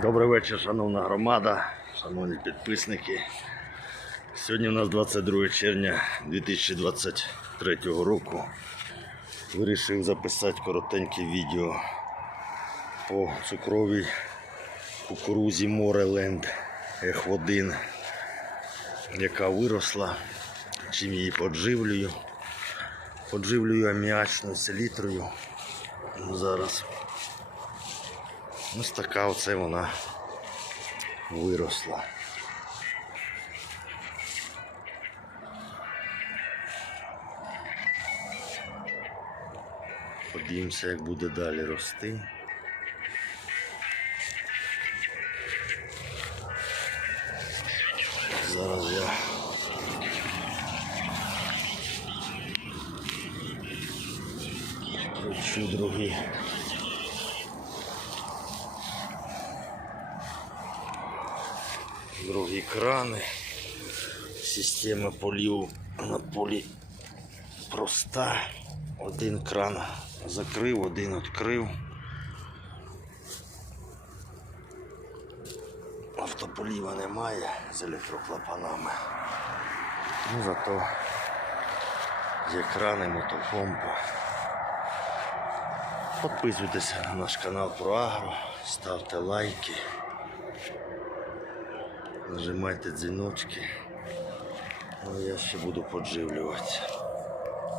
Добрий вечір, шановна громада, шановні підписники. Сьогодні у нас 22 червня 2023 року. Вирішив записати коротеньке відео по цукровій кукурузі Мореленд Ех-1, яка виросла, чим її подживлюю. Подживлюю аміачною селітрою. Ну, Зараз Ось така оце вона виросла. Подивимося, як буде далі рости. Зараз я включу другий. Другі крани. Система полів на полі проста. Один кран закрив, один відкрив. Автополіва немає з електроклапанами. Ну, зато є крани, мотопомпа. Підписуйтесь на наш канал про агро, ставте лайки. Нажимайте дзвіночки. Ну я ще буду подживлювати.